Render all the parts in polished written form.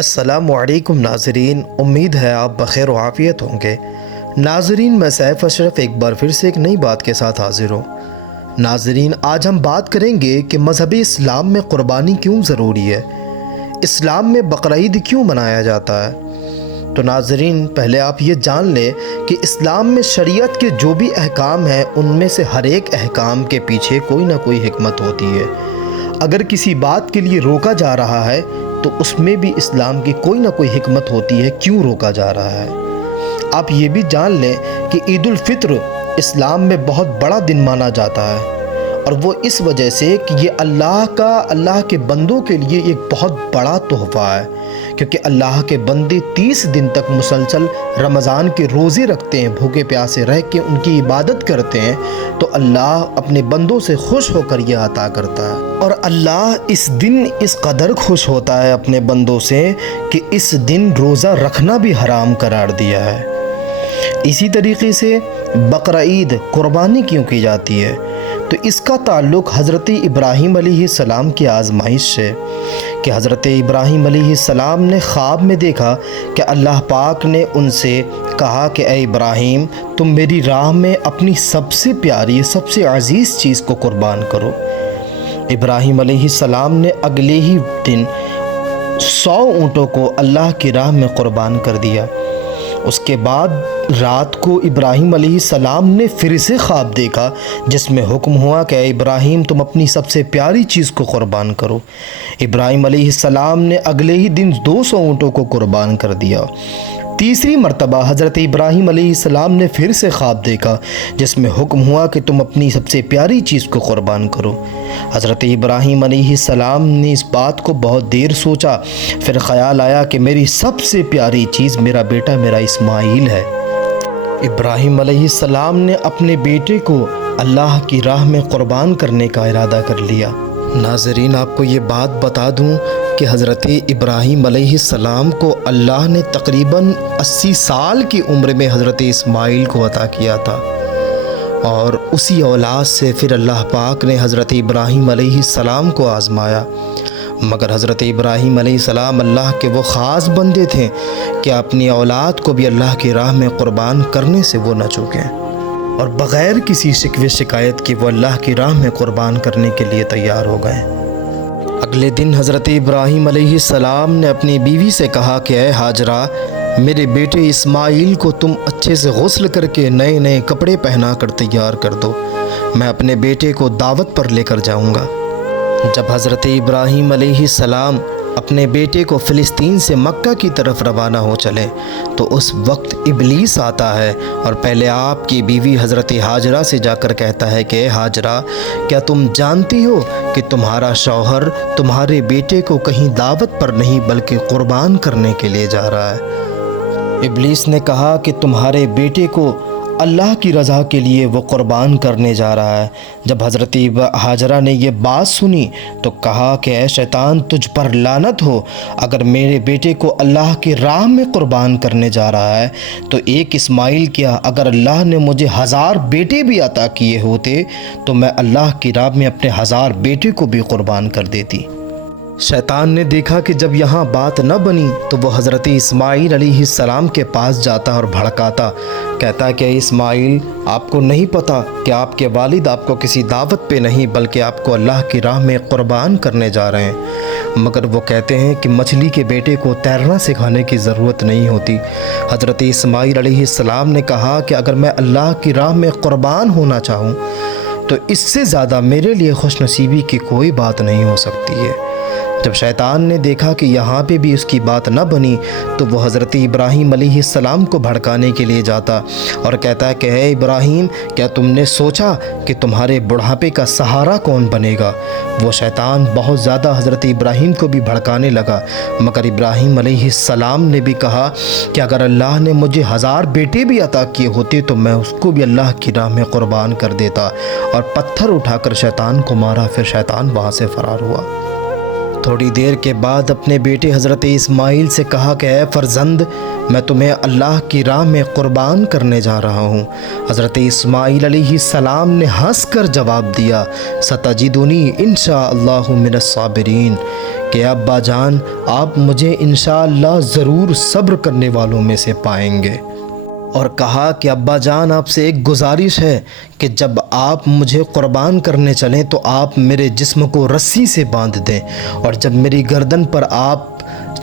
السلام علیکم ناظرین، امید ہے آپ بخیر و عافیت ہوں گے۔ ناظرین، میں سیف اشرف ایک بار پھر سے ایک نئی بات کے ساتھ حاضر ہوں۔ ناظرین، آج ہم بات کریں گے کہ مذہب اسلام میں قربانی کیوں ضروری ہے، اسلام میں بقرعید کیوں منایا جاتا ہے۔ تو ناظرین، پہلے آپ یہ جان لیں کہ اسلام میں شریعت کے جو بھی احکام ہیں ان میں سے ہر ایک احکام کے پیچھے کوئی نہ کوئی حکمت ہوتی ہے۔ اگر کسی بات کے لیے روکا جا رہا ہے تو اس میں بھی اسلام کی کوئی نہ کوئی حکمت ہوتی ہے کیوں روکا جا رہا ہے۔ آپ یہ بھی جان لیں کہ عید الفطر اسلام میں بہت بڑا دن مانا جاتا ہے، اور وہ اس وجہ سے کہ یہ اللہ کے بندوں کے لیے ایک بہت بڑا تحفہ ہے، کیونکہ اللہ کے بندے 30 دن تک مسلسل رمضان کے روزے رکھتے ہیں، بھوکے پیاسے رہ کے ان کی عبادت کرتے ہیں، تو اللہ اپنے بندوں سے خوش ہو کر یہ عطا کرتا ہے۔ اور اللہ اس دن اس قدر خوش ہوتا ہے اپنے بندوں سے کہ اس دن روزہ رکھنا بھی حرام قرار دیا ہے۔ اسی طریقے سے بقرعید قربانی کیوں کی جاتی ہے، تو اس کا تعلق حضرت ابراہیم علیہ السلام کی آزمائش سے، کہ حضرت ابراہیم علیہ السلام نے خواب میں دیکھا کہ اللہ پاک نے ان سے کہا کہ اے ابراہیم، تم میری راہ میں اپنی سب سے پیاری سب سے عزیز چیز کو قربان کرو۔ ابراہیم علیہ السلام نے اگلے ہی دن 100 اونٹوں کو اللہ کی راہ میں قربان کر دیا۔ اس کے بعد رات کو ابراہیم علیہ السلام نے پھر سے خواب دیکھا جس میں حکم ہوا کہ اے ابراہیم، تم اپنی سب سے پیاری چیز کو قربان کرو۔ ابراہیم علیہ السلام نے اگلے ہی دن 200 اونٹوں کو قربان کر دیا۔ تیسری مرتبہ حضرت ابراہیم علیہ السلام نے پھر سے خواب دیکھا جس میں حکم ہوا کہ تم اپنی سب سے پیاری چیز کو قربان کرو۔ حضرت ابراہیم علیہ السلام نے اس بات کو بہت دیر سوچا، پھر خیال آیا کہ میری سب سے پیاری چیز میرا بیٹا میرا اسماعیل ہے۔ ابراہیم علیہ السلام نے اپنے بیٹے کو اللہ کی راہ میں قربان کرنے کا ارادہ کر لیا۔ ناظرین، آپ کو یہ بات بتا دوں کہ حضرت ابراہیم علیہ السلام کو اللہ نے تقریباً 80 سال کی عمر میں حضرت اسماعیل کو عطا کیا تھا، اور اسی اولاد سے پھر اللہ پاک نے حضرت ابراہیم علیہ السلام کو آزمایا۔ مگر حضرت ابراہیم علیہ السلام اللہ کے وہ خاص بندے تھے کہ اپنی اولاد کو بھی اللہ کی راہ میں قربان کرنے سے وہ نہ چوکیں، اور بغیر کسی شکوے شکایت کی وہ اللہ کی راہ میں قربان کرنے کے لیے تیار ہو گئے۔ اگلے دن حضرت ابراہیم علیہ السلام نے اپنی بیوی سے کہا کہ اے ہاجرہ، میرے بیٹے اسماعیل کو تم اچھے سے غسل کر کے نئے نئے کپڑے پہنا کر تیار کر دو، میں اپنے بیٹے کو دعوت پر لے کر جاؤں گا۔ جب حضرت ابراہیم علیہ السلام اپنے بیٹے کو فلسطین سے مکہ کی طرف روانہ ہو چلے تو اس وقت ابلیس آتا ہے اور پہلے آپ کی بیوی حضرت ہاجرہ سے جا کر کہتا ہے کہ اے ہاجرہ، کیا تم جانتی ہو کہ تمہارا شوہر تمہارے بیٹے کو کہیں دعوت پر نہیں بلکہ قربان کرنے کے لیے جا رہا ہے؟ ابلیس نے کہا کہ تمہارے بیٹے کو اللہ کی رضا کے لیے وہ قربان کرنے جا رہا ہے۔ جب حضرت ہاجرہ نے یہ بات سنی تو کہا کہ اے شیطان، تجھ پر لعنت ہو، اگر میرے بیٹے کو اللہ کی راہ میں قربان کرنے جا رہا ہے تو ایک اسماعیل کیا، اگر اللہ نے مجھے 1000 بیٹے بھی عطا کیے ہوتے تو میں اللہ کی راہ میں اپنے 1000 بیٹے کو بھی قربان کر دیتی۔ شیطان نے دیکھا کہ جب یہاں بات نہ بنی تو وہ حضرت اسماعیل علیہ السلام کے پاس جاتا اور بھڑکاتا، کہتا کہ اسماعیل، آپ کو نہیں پتہ کہ آپ کے والد آپ کو کسی دعوت پہ نہیں بلکہ آپ کو اللہ کی راہ میں قربان کرنے جا رہے ہیں۔ مگر وہ کہتے ہیں کہ مچھلی کے بیٹے کو تیرنا سکھانے کی ضرورت نہیں ہوتی۔ حضرت اسماعیل علیہ السلام نے کہا کہ اگر میں اللہ کی راہ میں قربان ہونا چاہوں تو اس سے زیادہ میرے لیے خوش نصیبی کی کوئی بات نہیں ہو سکتی ہے۔ جب شیطان نے دیکھا کہ یہاں پہ بھی اس کی بات نہ بنی تو وہ حضرت ابراہیم علیہ السلام کو بھڑکانے کے لیے جاتا اور کہتا ہے کہ اے ابراہیم، کیا تم نے سوچا کہ تمہارے بڑھاپے کا سہارا کون بنے گا؟ وہ شیطان بہت زیادہ حضرت ابراہیم کو بھی بھڑکانے لگا، مگر ابراہیم علیہ السلام نے بھی کہا کہ اگر اللہ نے مجھے 1000 بیٹے بھی عطا کیے ہوتے تو میں اس کو بھی اللہ کی راہ میں قربان کر دیتا، اور پتھر اٹھا کر شیطان کو مارا، پھر شیطان وہاں سے فرار ہوا۔ تھوڑی دیر کے بعد اپنے بیٹے حضرت اسماعیل سے کہا کہ اے فرزند، میں تمہیں اللہ کی راہ میں قربان کرنے جا رہا ہوں۔ حضرت اسماعیل علیہ السلام نے ہنس کر جواب دیا، ستجدنی انشاءاللہ من الصابرین، کہ ابا جان آپ مجھے انشاءاللہ ضرور صبر کرنے والوں میں سے پائیں گے۔ اور کہا کہ ابا جان آپ سے ایک گزارش ہے کہ جب آپ مجھے قربان کرنے چلیں تو آپ میرے جسم کو رسی سے باندھ دیں، اور جب میری گردن پر آپ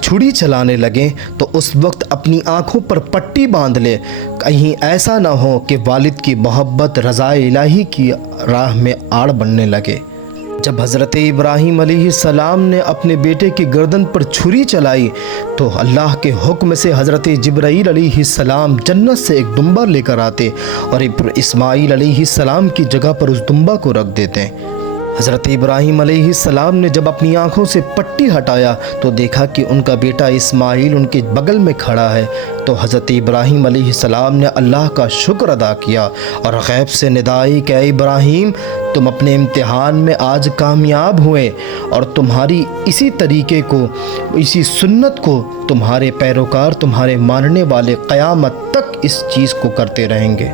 چھری چلانے لگیں تو اس وقت اپنی آنکھوں پر پٹی باندھ لے، کہیں ایسا نہ ہو کہ والد کی محبت رضا الہی کی راہ میں آڑ بننے لگے۔ جب حضرت ابراہیم علیہ السلام نے اپنے بیٹے کی گردن پر چھری چلائی تو اللہ کے حکم سے حضرت جبرائیل علیہ السلام جنت سے ایک دمبا لے کر آتے اور اسماعیل علیہ السلام کی جگہ پر اس دمبا کو رکھ دیتے۔ حضرت ابراہیم علیہ السلام نے جب اپنی آنکھوں سے پٹی ہٹایا تو دیکھا کہ ان کا بیٹا اسماعیل ان کے بغل میں کھڑا ہے، تو حضرت ابراہیم علیہ السلام نے اللہ کا شکر ادا کیا اور غیب سے ندائی کہ اے ابراہیم، تم اپنے امتحان میں آج کامیاب ہوئے، اور تمہاری اسی طریقے کو، اسی سنت کو تمہارے پیروکار، تمہارے ماننے والے قیامت تک اس چیز کو کرتے رہیں گے۔